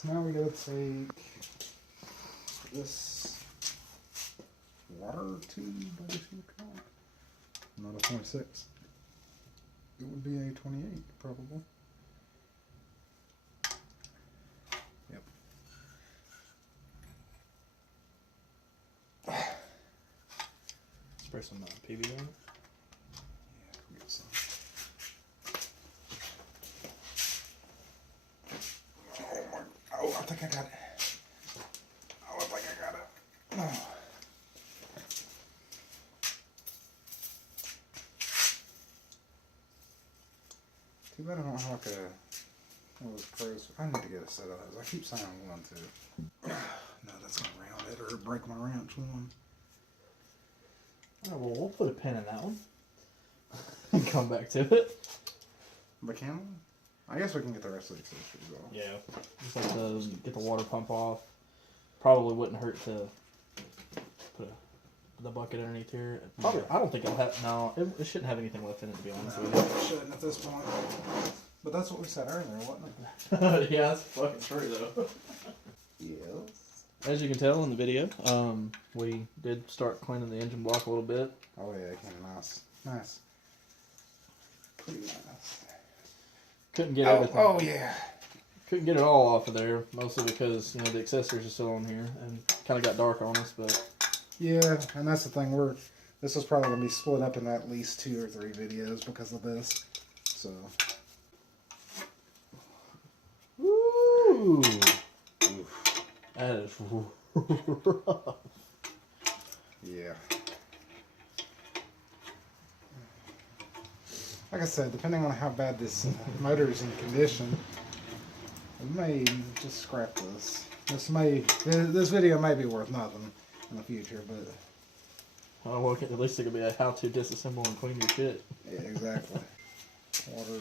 So now we gotta take this water tube, I guess you would call it. Not a 26. It would be a 28, probably. Yep. Spray some PB on it. Yeah, we'll get some. Oh my! Oh, I think I got it. Oh, I think I got it. Oh. Too bad I don't have like one of those pros. I need to get a set of those. I keep saying I want to. No, that's gonna round it or break my wrench one. Oh, well, we'll put a pin in that one and come back to it. But can we? I guess we can get the rest of the accessories off. Yeah. Just like to get the water pump off. Probably wouldn't hurt to put the bucket underneath here. Probably. I don't think it'll have. No, it shouldn't have anything left in it, to be honest with you. It shouldn't at this point. But that's what we said earlier, wasn't it? Yeah, that's fucking true though. Yes. As you can tell in the video, we did start cleaning the engine block a little bit. Oh yeah, kind of nice. Nice. Pretty nice. Couldn't get everything. Oh yeah. Couldn't get it all off of there, mostly because the accessories are still on here and kind of got dark on us. But yeah, and that's the thing. This is probably gonna be split up in at least 2 or 3 videos because of this. So. Ooh. That is rough. Yeah. Like I said, depending on how bad this motor is in condition, we may just scrap this. This video may be worth nothing in the future, but Oh, well, at least it could be a how to disassemble and clean your shit. yeah, exactly. Water.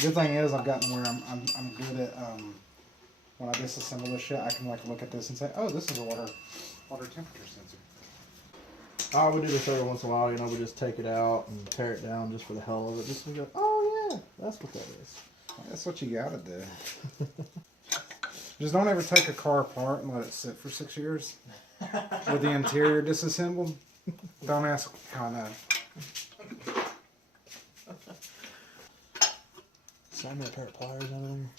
Good thing is I've gotten where I'm good at when I disassemble this shit, I can like look at this and say, oh, this is a water temperature sensor. I would do this every once in a while, we just take it out and tear it down just for the hell of it. Just to go, oh yeah, that's what that is. That's what you gotta do. Just don't ever take a car apart and let it sit for 6 years with the interior disassembled. Don't ask how I know. Send me a pair of pliers out of there.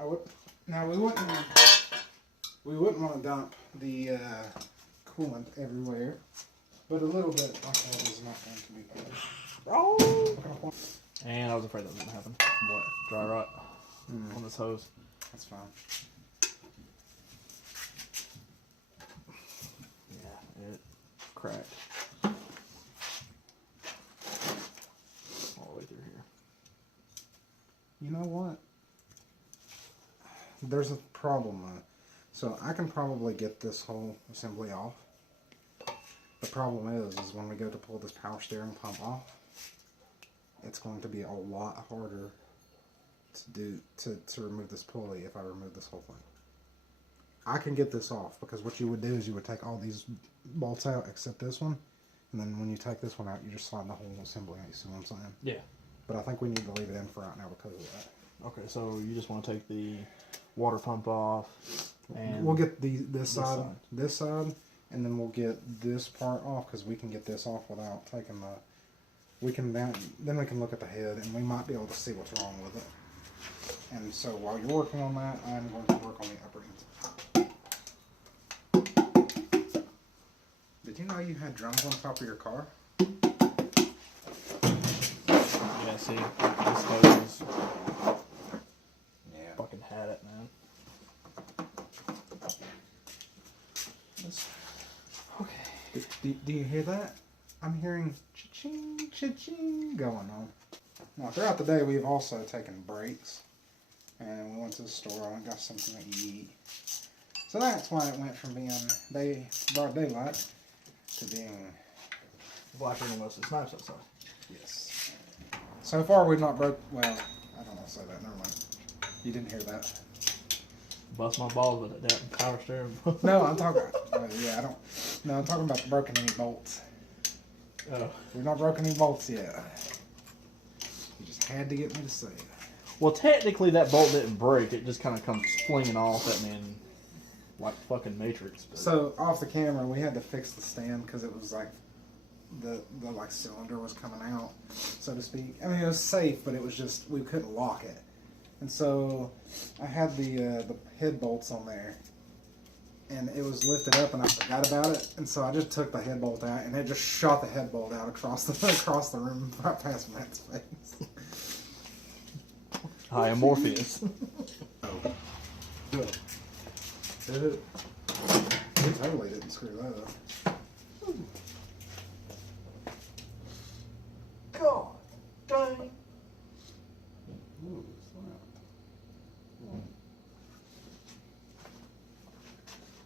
I would. Now we wouldn't want to dump the coolant everywhere, but a little bit like that is not going to be bad. Oh! And I was afraid that was going to happen. What? Dry rot on this hose. That's fine. Yeah, it cracked. All the way through here. You know what? There's a problem though. So I can probably get this whole assembly off. The problem is when we go to pull this power steering pump off, it's going to be a lot harder to remove this pulley if I remove this whole thing. I can get this off because what you would do is you would take all these bolts out except this one, and then when you take this one out, you just slide the whole assembly out. You see what I'm saying? Yeah. But I think we need to leave it in for right now because of that. Okay, so you just want to take the water pump off, and we'll get this side, and then we'll get this part off because we can get this off without taking the. Then we can look at the head, and we might be able to see what's wrong with it. And so while you're working on that, I'm going to work on the upper end. Did you know you had drums on top of your car? Yeah, see, this hose fucking had it, man. Okay. Do you hear that? I'm hearing cha-ching, cha-ching going on. Now, throughout the day, we've also taken breaks. And we went to the store and got something to eat. So that's why it went from being broad daylight to being Blacker than most of the snipes outside. yes. So far, we've not broke. Well, I don't want to say that. Never mind. You didn't hear that. Bust my balls with it, that power steering. No, I'm talking. Yeah, I don't. No, I'm talking about broken any bolts. Oh. We've not broken any bolts yet. You just had to get me to say it. Well, technically that bolt didn't break. It just kind of comes flinging off at me and like fucking Matrix. But... So off the camera, we had to fix the stand because it was like the like cylinder was coming out, so to speak. I mean, it was safe, but it was just we couldn't lock it. And so I had the head bolts on there, and it was lifted up, and I forgot about it. And so I just took the head bolt out, and it just shot the head bolt out across the room right past Matt's face. I am Morpheus. Oh, good. He totally didn't screw that up. God dang. Ooh, slap.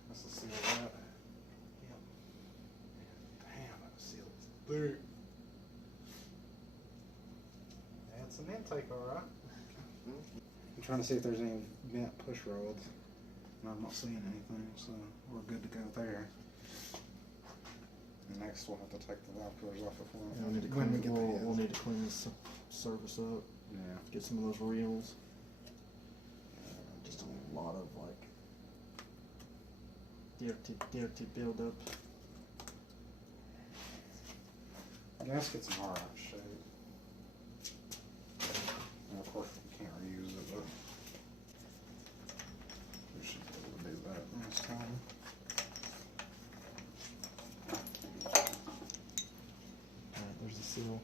That's the seal of that. Yep. Damn, that seal is thick. That's an intake, alright. I'm trying to see if there's any vent push rods. And I'm not seeing anything, so we're good to go there. And next we'll have to take the valve covers off before Yeah, we need to when we clean, get the we'll heads. need to clean this surface up. Yeah. Get some of those reels. Just a lot of like dirty buildup. Gaskets in alright shape. And of course we can't reuse it, but we should be able to do that next time. Alright, there's the seal.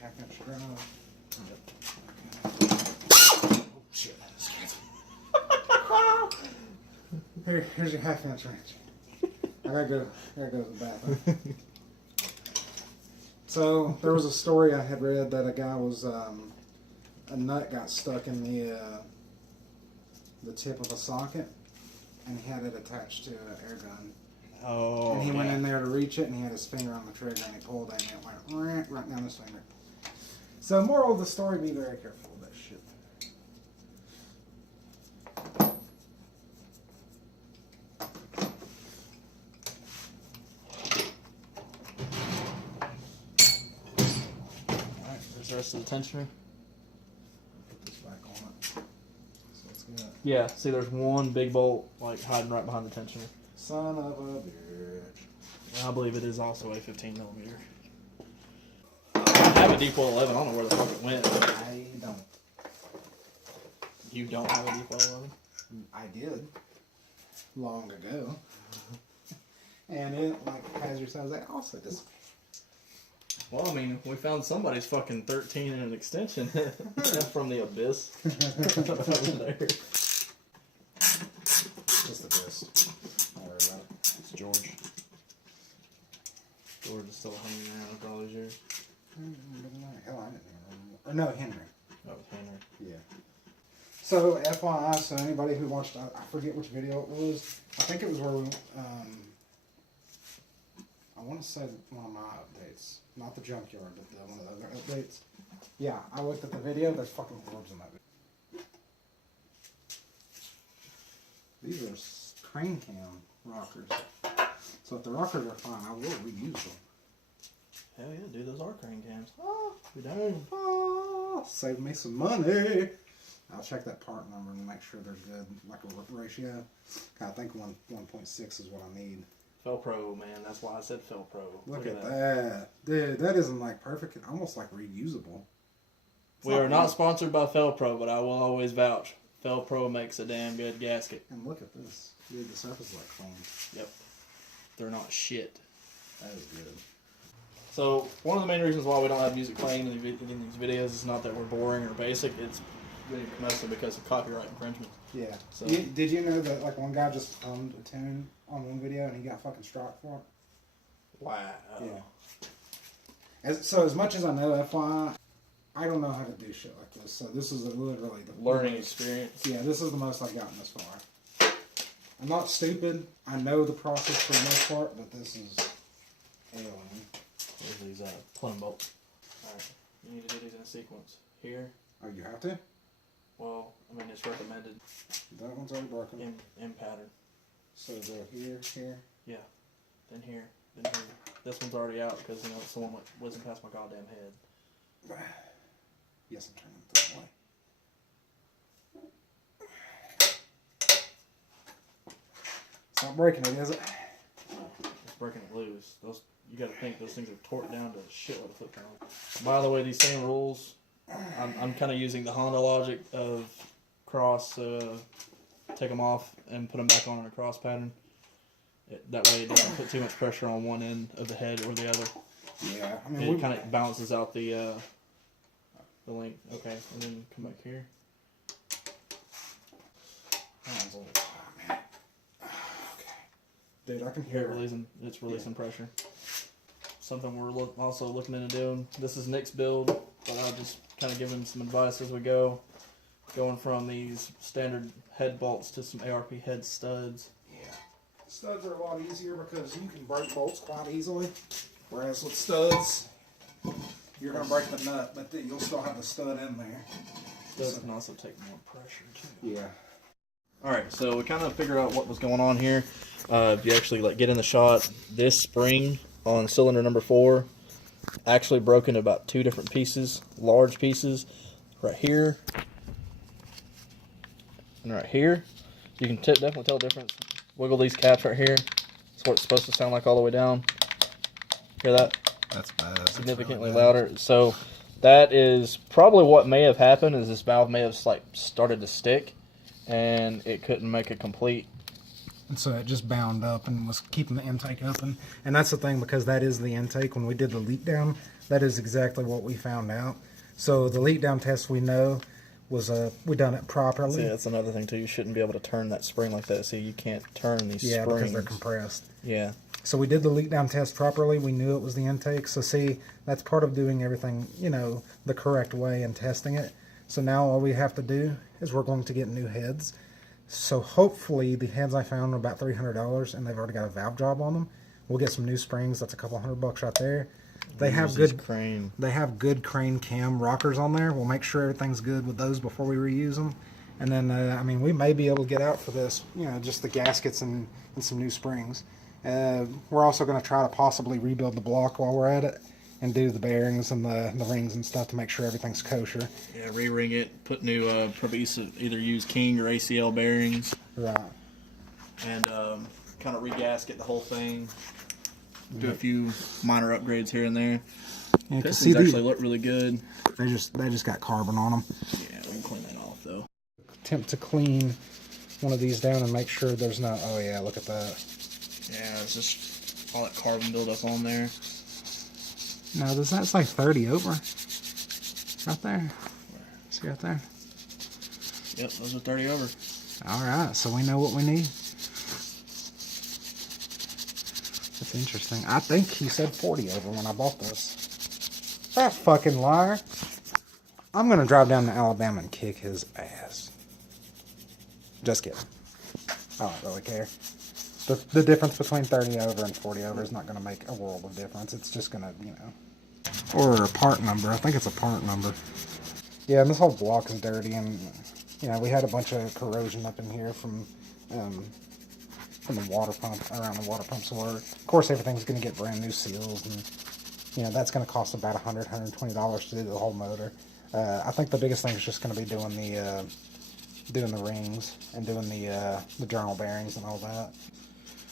Half-inch drive. Yep. Oh shit. Here's your half-inch wrench. I gotta go to the bathroom. So there was a story I had read that a guy was a nut got stuck in the tip of a socket, and he had it attached to an air gun. Oh. And he went in there to reach it, and he had his finger on the trigger, and he pulled it, and it went right down his finger. So moral of the story: be very careful of that shit. Alright, there's the rest of the tensioner. Put this back on it. So it's good. Yeah, see there's one big bolt like hiding right behind the tensioner. Son of a bitch. And I believe it is also a 15mm. I have a D411, I don't know where the fuck it went. I don't. You don't have a D411? I did. Long ago. And it, like Hazard says, that also disappeared. Well, I mean, we found somebody's fucking 13 in an extension from the abyss. Over there. Just a disc. Don't worry about it. It's George. George is still hanging around after all these years. Hell, I didn't even remember. Or no, Henry. Oh, Henry. Yeah. So, FYI, so anybody who watched, I forget which video it was. I think it was where we, I want to say one of my updates. Not the junkyard, but one of the other updates. Yeah, I looked at the video. There's fucking orbs in that video. These are crane cam rockers. So if the rockers are fine, I will reuse them. Hell yeah, dude, those are crane cams. Oh, we done. Oh, save me some money. I'll check that part number and make sure they're good, like a ratio. I think 1.6 is what I need. Felpro, man, that's why I said Felpro. Look at that. Dude, that isn't like perfect, almost like reusable. We are not sponsored by Felpro, but I will always vouch. Felpro makes a damn good gasket. And look at this. Dude, the surface is like clean. Yep. They're not shit. That is good. So, one of the main reasons why we don't have music playing in these videos is not that we're boring or basic, it's really mostly because of copyright infringement. Yeah. So, Did you know that like one guy just hummed a tune on one video and he got fucking struck for it? wow. Yeah. So as much as I know FYI, I don't know how to do shit like this. So this is literally the Learning experience. Yeah, this is the most I've gotten this far. I'm not stupid. I know the process for the most part, but this is alien. There's these plumb bolts. Alright, you need to do these in a sequence. Here, Oh, you have to? well, I mean, it's recommended That one's already broken. in pattern. So go here, here. Yeah. Then here. Then here. This one's already out because it's the one that wasn't past my goddamn head. Yes, I'm turning it this way. It's not breaking it, is it? It's breaking it loose. You got to think those things are torqued down to shitload of foot pounds. By the way, these same rules, I'm kind of using the Honda logic of cross. Take them off and put them back on in a cross pattern. That way it doesn't put too much pressure on one end of the head or the other. Yeah, I mean, it kind of balances out the length. Okay, and then come back here. Hands a little tight, man. Okay, dude, I can hear it. It's releasing pressure. Something we're also looking into doing. This is Nick's build, but I'll just kind of give him some advice as we go. Going from these standard head bolts to some ARP head studs. Yeah, studs are a lot easier because you can break bolts quite easily. Whereas with studs, you're going to break the nut, but then you'll still have the stud in there. Studs can also take more pressure too. Yeah. Alright, so we kind of figured out what was going on here. If you actually get in the shot, this spring on cylinder number 4 actually broke into about 2 different pieces, large pieces, right here and right here. You can definitely tell the difference. Wiggle these caps right here. That's what it's supposed to sound like all the way down. Hear that? That's bad. Significantly louder. So that is probably what may have happened. Is this valve may have started to stick, and it couldn't make a complete. And so it just bound up and was keeping the intake open. And that's the thing, because that is the intake. When we did the leak down, that is exactly what we found out. So the leak down test we know was we done it properly. Yeah, that's another thing too. You shouldn't be able to turn that spring like that. See, you can't turn these springs. Yeah, because they're compressed. Yeah. So we did the leak down test properly. We knew it was the intake. So see, that's part of doing everything, the correct way and testing it. So now all we have to do is we're going to get new heads. So hopefully the heads I found are about $300, and they've already got a valve job on them. We'll get some new springs. That's a couple $100 right there. They have good crane. They have good crane cam rockers on there. We'll make sure everything's good with those before we reuse them. And then we may be able to get out for this, just the gaskets and some new springs. We're also going to try to possibly rebuild the block while we're at it, and do the bearings and the rings and stuff to make sure everything's kosher. Yeah, re-ring it, put new, probably either use King or ACL bearings. Right. And kind of re-gasket the whole thing. Do a few minor upgrades here and there. Yeah, Pistons actually look really good. They just got carbon on them. Yeah, we can clean that off though. Attempt to clean one of these down and make sure there's not. Oh yeah, look at that. Yeah, it's just all that carbon buildup on there. No, that's like 30 over. Right there. See right there? Yep, those are 30 over. Alright, so we know what we need. That's interesting. I think he said 40 over when I bought this. That fucking liar. I'm going to drive down to Alabama and kick his ass. Just kidding. I don't really care. The difference between 30 over and 40 over is not going to make a world of difference. It's just going to, Or a part number. I think it's a part number. Yeah, and this whole block is dirty, and, we had a bunch of corrosion up in here from the water pump, around the water pump. So of course, everything's going to get brand new seals, and, that's going to cost about $100, $120 to do the whole motor. I think the biggest thing is just going to be doing the rings and doing the journal bearings and all that.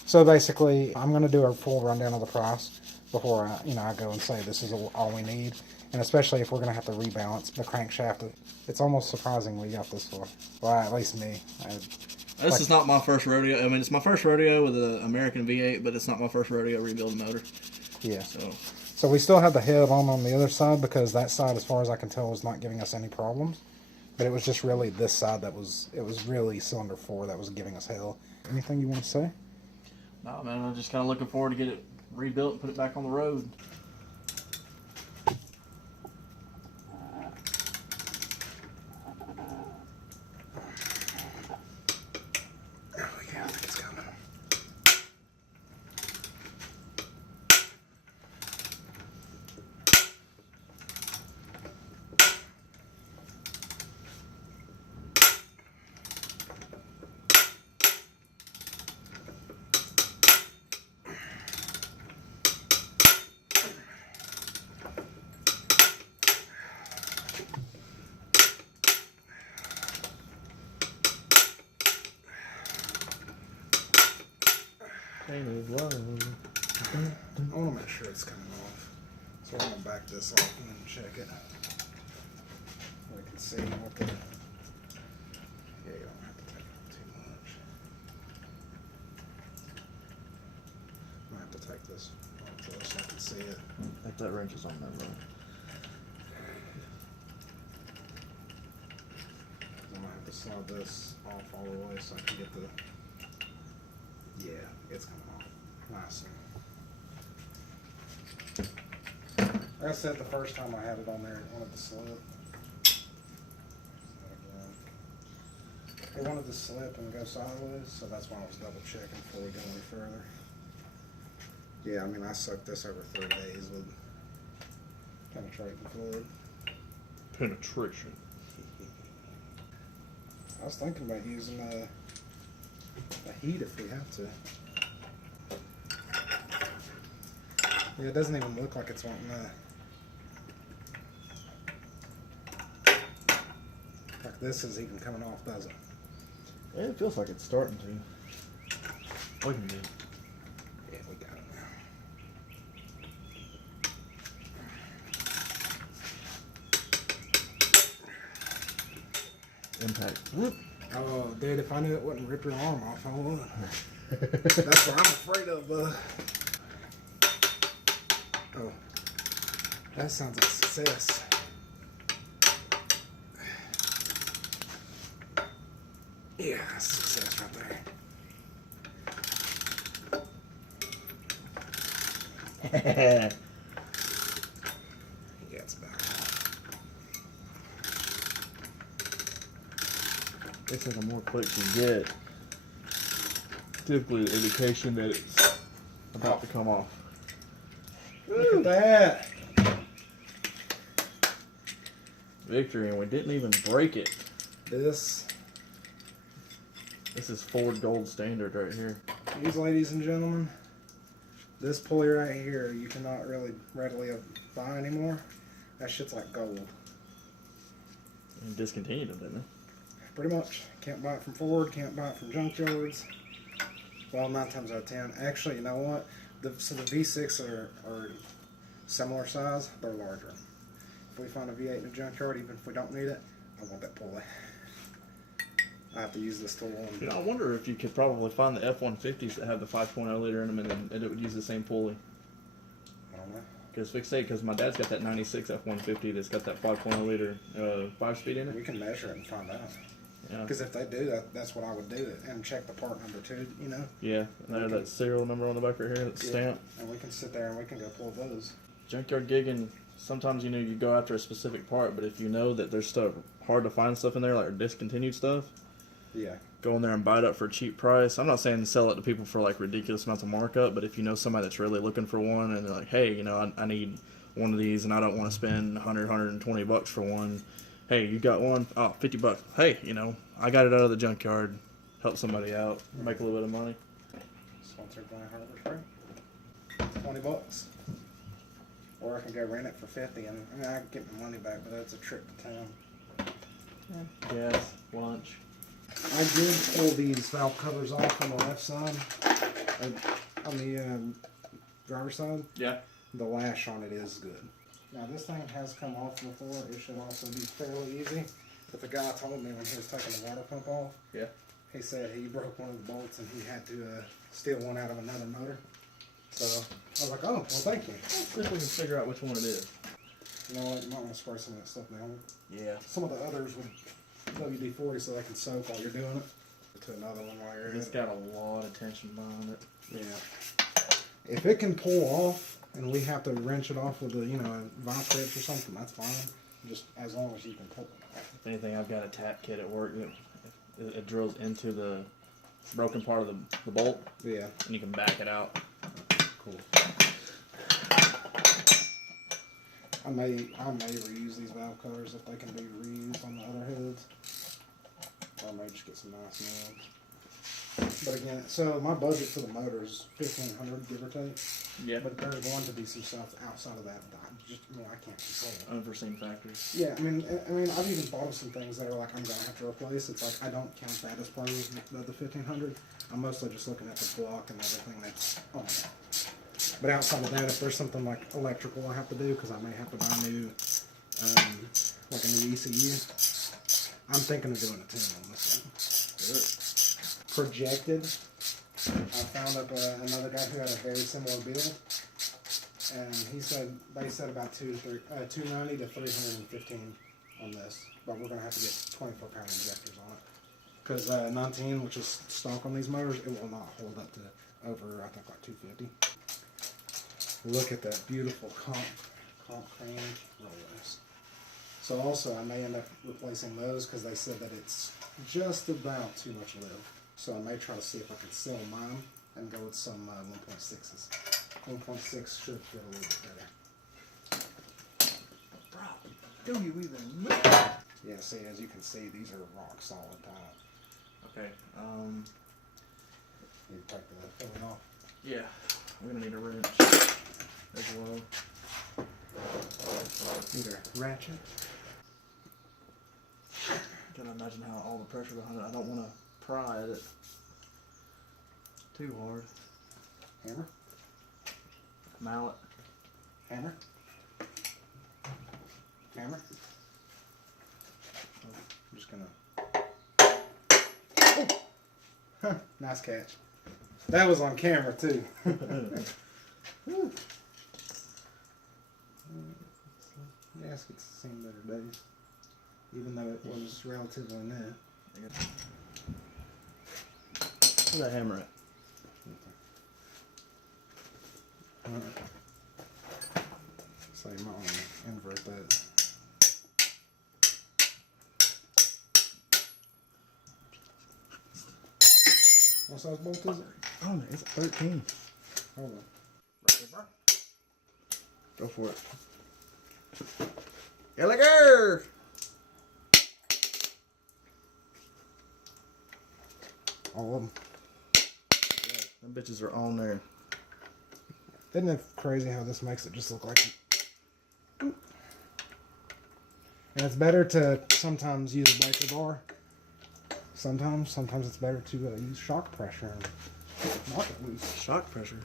So basically, I'm going to do a full rundown of the price before I go and say this is all we need. And especially if we're going to have to rebalance the crankshaft. It's almost surprising we got this far. Well, at least me. This is not my first rodeo. I mean, it's my first rodeo with an American V8, but it's not my first rodeo rebuilding motor. Yeah. So we still have the head on the other side, because that side, as far as I can tell, was not giving us any problems. But it was just really this side it was really cylinder 4 that was giving us hell. Anything you want to say? No, man, I'm just kind of looking forward to get it rebuilt and put it back on the road. Oh yeah, I think it's coming. Painted love. I want to make sure it's coming off. So I'm going to back this off and then check it. We can see what the... Yeah, you don't have to take off too much. I might have to take this off though so I can see it. If that wrench is on there, bro. I'm going to have to slide this off all the way so I can get the... Yeah, it's coming off. Nice. Like I said, the first time I had it on there, it wanted to slip. It wanted to slip and go sideways, so that's why I was double checking before we go any further. Yeah, I mean, I soaked this over 3 days with penetrating fluid. Penetration. I was thinking about using a heat if we have to. Yeah, it doesn't even look like it's wanting like this is even coming off, does it? Yeah, it feels like it's starting to. Look at me. Yeah, we got it now. Impact. Whoop. Oh, dude, if I knew it wouldn't rip your arm off, I would. That's what I'm afraid of. Oh, that sounds like success. Yeah, that's success right there. Yeah, it's about. They say the more clicks you get, typically the indication that it's about to come off. Look at that. Victory, and we didn't even break it. This This is Ford gold standard right here. These, ladies and gentlemen, this pulley right here, you cannot really readily buy anymore. That shit's like gold. And discontinued them, didn't Pretty much. Can't buy it from Ford, can't buy it from junkyards. Well, 9 times out of 10. Actually, you know what? So the V6 are similar size, they're larger. If we find a V8 in a junkyard, even if we don't need it, I want that pulley. I have to use this tool. you? I wonder if you could probably find the F-150s that have the 5.0 liter in them and it would use the same pulley. I don't know. Because my dad's got that 96 F-150 that's got that 5.0 liter 5-speed in it. We can measure it and find out. Yeah. Because if they do, that's what I would do. And check the part number too, you know? Yeah, and they have that serial number on the back right here, that stamp. And we can sit there and we can go pull those. Junkyard gigging, sometimes you go after a specific part, but if you know that there's stuff hard to find stuff in there, like discontinued stuff, Yeah. go in there and buy it up for a cheap price. I'm not saying sell it to people for like ridiculous amounts of markup, but if you know somebody that's really looking for one and they're like, hey, I need one of these and I don't want to spend 100, 120 bucks for one. Hey, you got one? Oh, 50 bucks. Hey, I got it out of the junkyard. Help somebody out. Make a little bit of money. Sponsored by Harbor Freight. 20 bucks. Or I can go rent it for 50 and I can get my money back, but that's a trip to town. Gas, lunch. I did pull these valve covers off on the left side, on the driver's side. Yeah. The lash on it is good. Now this thing has come off before. It should also be fairly easy. But the guy told me when he was taking the water pump off, Yeah. he said he broke one of the bolts and he had to steal one out of another motor. So I was like, oh, well, thank you. Let's see if we can figure out which one it is. You know what? You might want to spray some of that stuff down. Yeah. Some of the others with WD-40 so they can soak while you're doing it. To another one while you're It's at it. got a lot of tension behind it. Yeah. If it can pull off and we have to wrench it off with a vice grips or something, that's fine. Just as long as you can pull it. If anything, I've got a tap kit at work that it drills into the broken part of the bolt, Yeah. and you can back it out. Cool. I may reuse these valve covers if they can be reused on the other heads. Or I may just get some nice new ones. But again, so my budget for the motor is $1,500, give or take. Yeah. But there's going to be some stuff outside of that I can't control. Unforeseen factors. Yeah, I mean, I've even thought of some things that are like I'm gonna have to replace. It's like I don't count that as part of the 1500. I'm mostly just looking at the block and everything that's on it. But outside of that, if there's something like electrical I have to do, because I may have to buy a new, like a new ECU, I'm thinking of doing a tune on this one. Projected. I found up another guy who had a very similar build, and they said about 290 to 315 on this, but we're gonna have to get 24-pound injectors on it because 19, which is stock on these motors, it will not hold up to over I think like 250. Look at that beautiful comp crane rollers. So also I may end up replacing those because they said that it's just about too much live. So I may try to see if I can sell mine and go with some 1.6s. 1.6 should feel a little bit better. Bro, don't you even move? Yeah, see, as you can see, these are rock solid tight. Okay, You take the filling off. yeah, we're gonna need a wrench as well. Need a ratchet. Gotta imagine how all the pressure behind it. I don't want to pry at it too hard. Hammer. Mallet. Hammer. Hammer. Oh, I'm just gonna. Oh. Huh, nice catch. That was on camera too. Gasket's seen better days, even though it was relatively new. Where's that hammer at? So you might want to invert that. What size bolt is it? Oh, it's 13. Hold on. Go for it. Gallagher! All of them. Yeah, them bitches are on there. Isn't it crazy how this makes it just look like... And it's better to sometimes use a breaker bar. Sometimes it's better to use shock pressure and knock it loose. Shock pressure?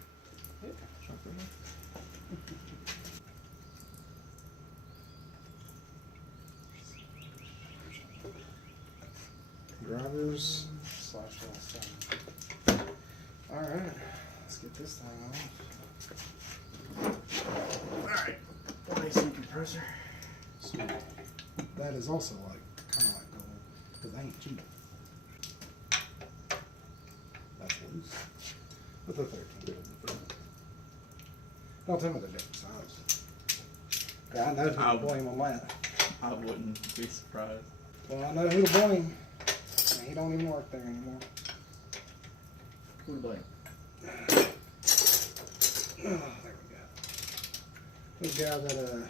Yeah. Shock pressure? Drivers / Alright, let's get this thing off. Alright, AC compressor. Sweet. That is also kind of like gold, because they ain't cheap. That's loose. With the 13. Don't tell me they're different size. Yeah, I know who to blame on that. I wouldn't be surprised. Well, I know who to blame. And he don't even work there anymore. Who to blame? Oh, there we go. This guy that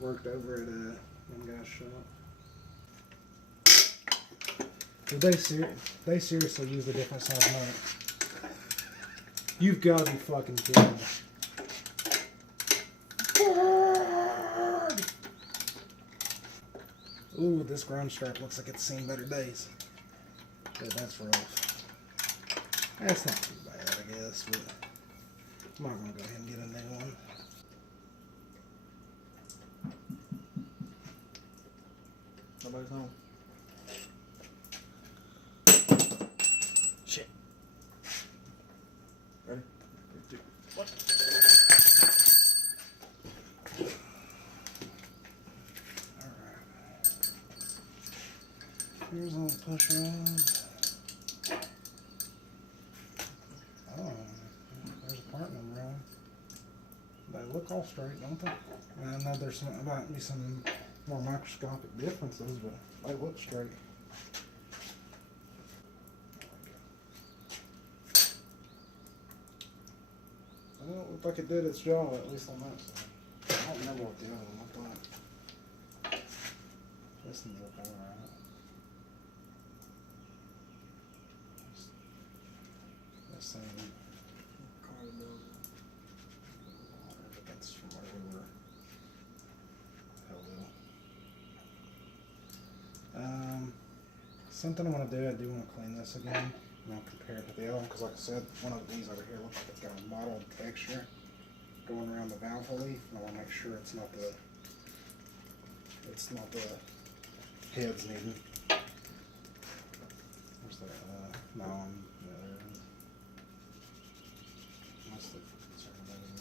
worked over at one guy's shop. They seriously use a different size motor. You've got to be fucking kidding me. Ooh, this ground strap looks like it's seen better days. Yeah, that's rough. That's not too bad, I guess, but I'm not gonna go ahead and get a new one. Nobody's home. Shit. Ready? 3, 2, 1. Here's a little push rod. Oh, there's a part number on. They look all straight, don't they? And I know there's about be some more microscopic differences, but they look straight. Well, it looked like it did its job, at least on that side. I don't remember what the other one looked like. This one's up alright. Same. something I want to do. I do want to clean this again. And I'll compare it to the other one because, like I said, one of these over here looks like it's got a mottled texture going around the valve leaf, and I want to make sure it's not the heads needing. Where's that? No, there it is. What's the circle that in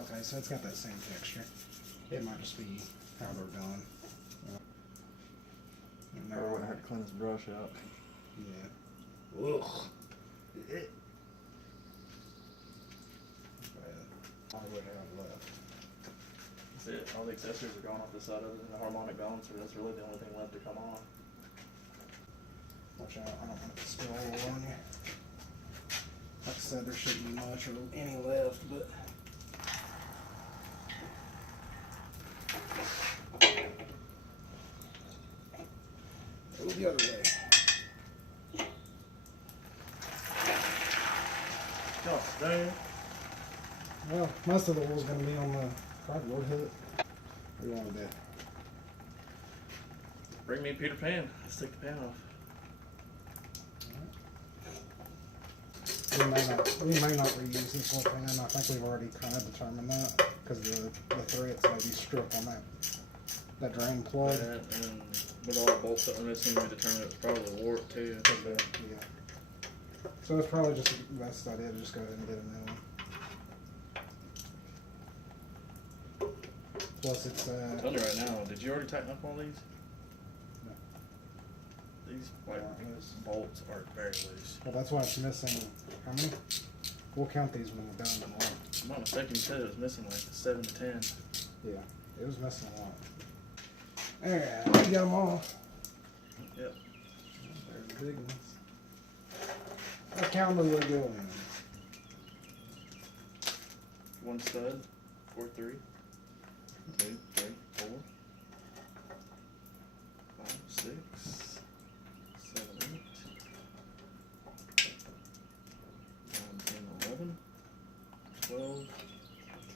there? Okay, so it's got that same texture. It might just be how they're done. Never would have had to clean this brush out. Yeah. Ugh. I would have left. That's it. All the accessories are gone off the side of it, and the harmonic balancer, that's really the only thing left to come on. Watch out, I don't want it to spill all on you. Like I said, there shouldn't be much or any left, but go the other way. Gosh dang. Well, most of the wool's going to be on the cardboard hood. What do you want to do? Bring me a Peter Pan. Let's take the pan off. We may not reuse this whole pan. I think we've already kind of determined that because the threads may be stripped on that drain plug. That, and with all the bolts that were missing, we determined it was probably warped too. Yeah. So it's probably just the best idea to just go ahead and get a new one. Plus it's I'm telling you right now, did you already tighten up all these? No. These loose. bolts are very loose. Well, that's why it's missing. How many? We'll count these when we're done tomorrow. If I'm not mistaken, you said it was missing like 7 to 10. Yeah, it was missing a lot. Alright, we got them all. Yep. There's the big ones. What calendar will go in? One stud, 4, 3, 2, 3, 4, 5, 6, 7, 8, 9, 10, 11, 12,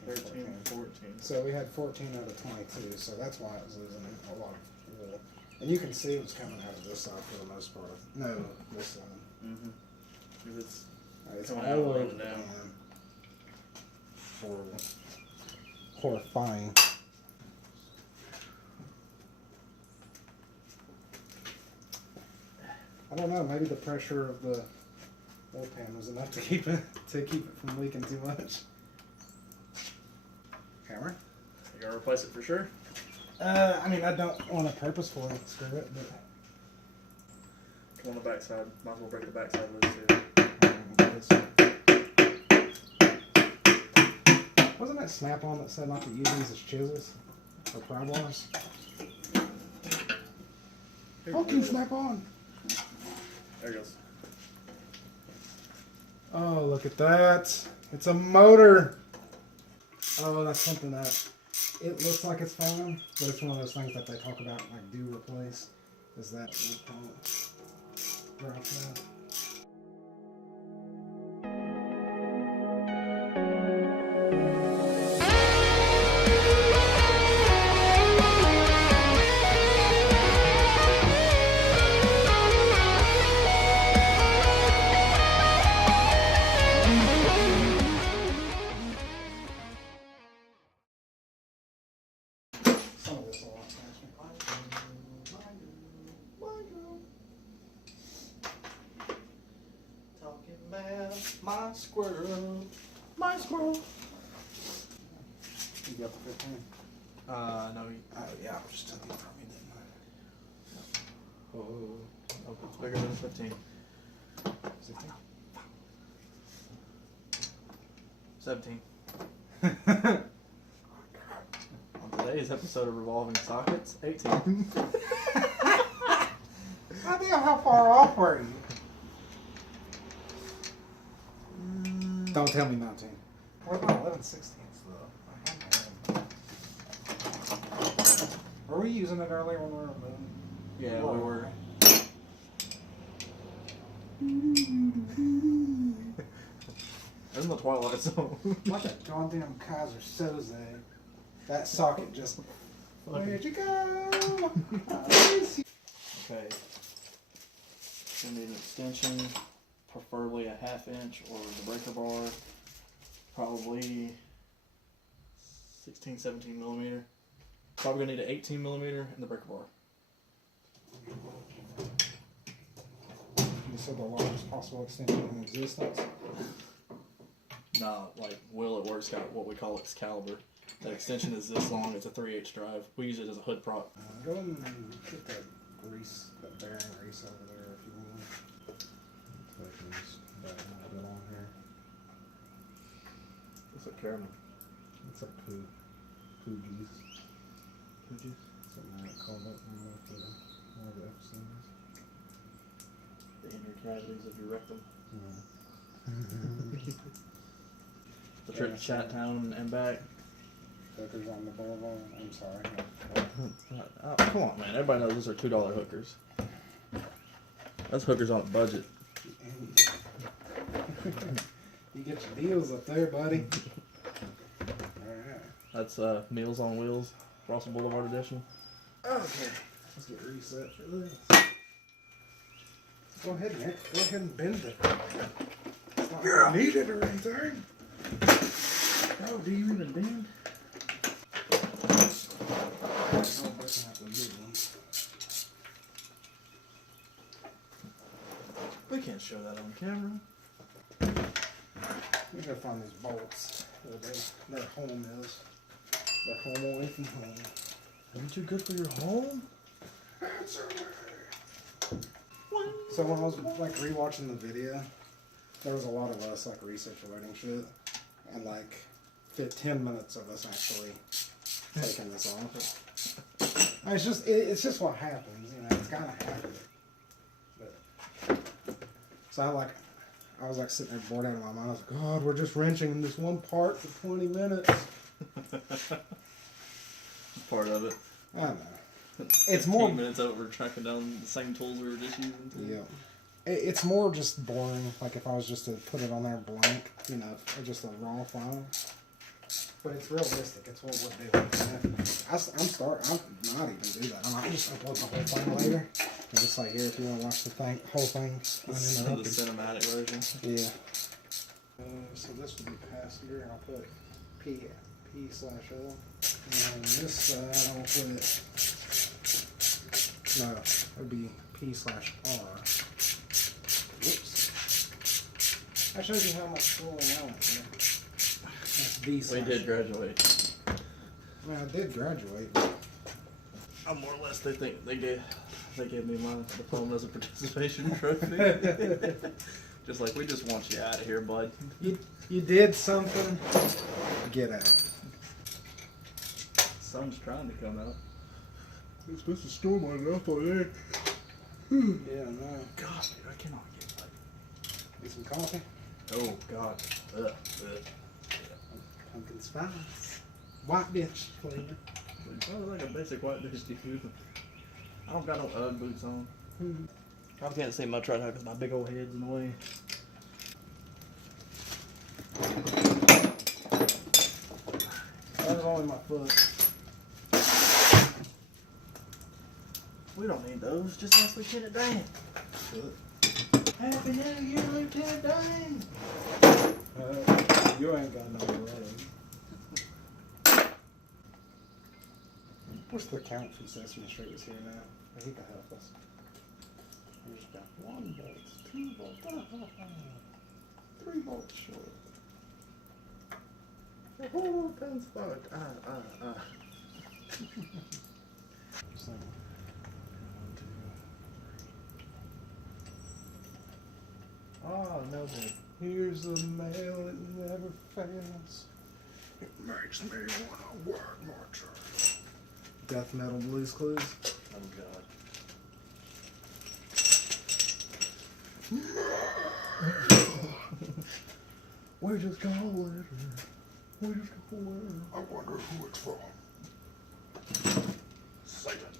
13, 14. So we had 14 out of 22, so that's why it was losing a lot of wool. And you can see what's coming out of this side for the most part. No, this side. Mm-hmm. It's It's coming all out over running the down. pan. Horrible. Horrifying. I don't know, maybe the pressure of the oil pan was enough to keep it from leaking too much. Hammer? You gotta replace it for sure. I mean, I don't want to purposefully screw it, but Come on the backside. Might as well break the backside of this too. Wasn't that Snap-on that said not to use these as chisels or pry bars? Fuck you, Snap-on! There it goes. Oh, look at that. It's a motor. Oh, that's something that it looks like it's fine, but it's one of those things that they talk about, like, do replace. Is that drop down? Some of this will last Talking about my squirrel. My squirrel. You got the 15? No. Oh, yeah, I just took it from you, didn't I? Oh, it's bigger than 15. 16? 17. On today's episode of Revolving Sockets, 18. Goddamn, how far off were you? Don't tell me 19. What about 11/16 though? Were we using it earlier when we were moving? Yeah, we were. That's in the Twilight Zone. Like a goddamn Kaiser Soze. That socket just. Where'd you go? Okay. Gonna need an extension, preferably a 1/2 inch, or the breaker bar, probably 16, 17 millimeter. Probably gonna need an 18 millimeter and the breaker bar. You said the largest possible extension in existence. Nah, like Will at work's got what we call Excalibur. That extension is this long. It's a 3/8 drive. We use it as a hood prop. Go ahead and get that grease, that bearing grease over there if you want. So I can just get on here. What's that caramel? It's like poo juice. Poo juice? Something like called it. I don't know if one of the episodes. The inner cavities of your rectum. The trip to Chattown and back. Hookers on the boulevard. I'm sorry. Oh, come on, man. Everybody knows those are $2 hookers. That's hookers on a budget. You get your deals up there, buddy. Alright. That's Meals on Wheels, Russell Boulevard edition. Okay. Let's get reset for this. Go ahead, Nick. Go ahead and bend it. It's not like I need it or anything. Oh, do you even bend? We can't show that on camera. We gotta find these bolts where their home is. They're home away from home. Aren't you good for your home? Answer me. So when I was like rewatching the video, there was a lot of us like recirculating shit, and like 10 minutes of us actually taking this off. I mean, it's just what happens, you know. It's gotta happen. But so I was like sitting there bored out of my mind. I was like, God, we're just wrenching this one part for 20 minutes. Part of it. I know. It's more minutes of it, we're tracking down the same tools we were just using. Yeah. It's more just boring. Like if I was just to put it on there blank, you know, or just a raw file. But it's realistic. It's what we're doing. I'm not even do that. I'm just upload the whole thing later. And just like here, if you want to watch the whole thing. The cinematic version. Yeah. So this would be passenger, and I'll put P/L. And this side, I'll put. No, it would be P/R. Whoops. I showed you how much schooling I went through. That's B/. We did graduate. Well, I did graduate. But I'm more or less. They gave me my diploma as a participation trophy. Just like, we just want you out of here, bud. you did something. Get out. Sun's trying to come out. It's supposed to storm on up on there. Yeah, no. God, dude, I cannot get like. Get some coffee? Oh God. Ugh. Pumpkin spice. White dish cleaner. Oh, like a basic white dish food. I don't got no Ugg boots on. I can't see much right now because my big old head's in the way. That was only my foot. We don't need those, just ask Lieutenant Dan. Happy New Year, Lieutenant Dan! You ain't got no legs. What's the count from Sesame Street was here now? He can help us. We just got 1 bolt, 2 bolts, 3 bolts short. The whole thing's fucked. So, 1, 2. Oh, no, dude. Here's the mail, it never fails. It makes me want to work more time. Death Metal Blues Clues. Oh, God. We just got a letter. We just got a letter. I wonder who it's from. Satan.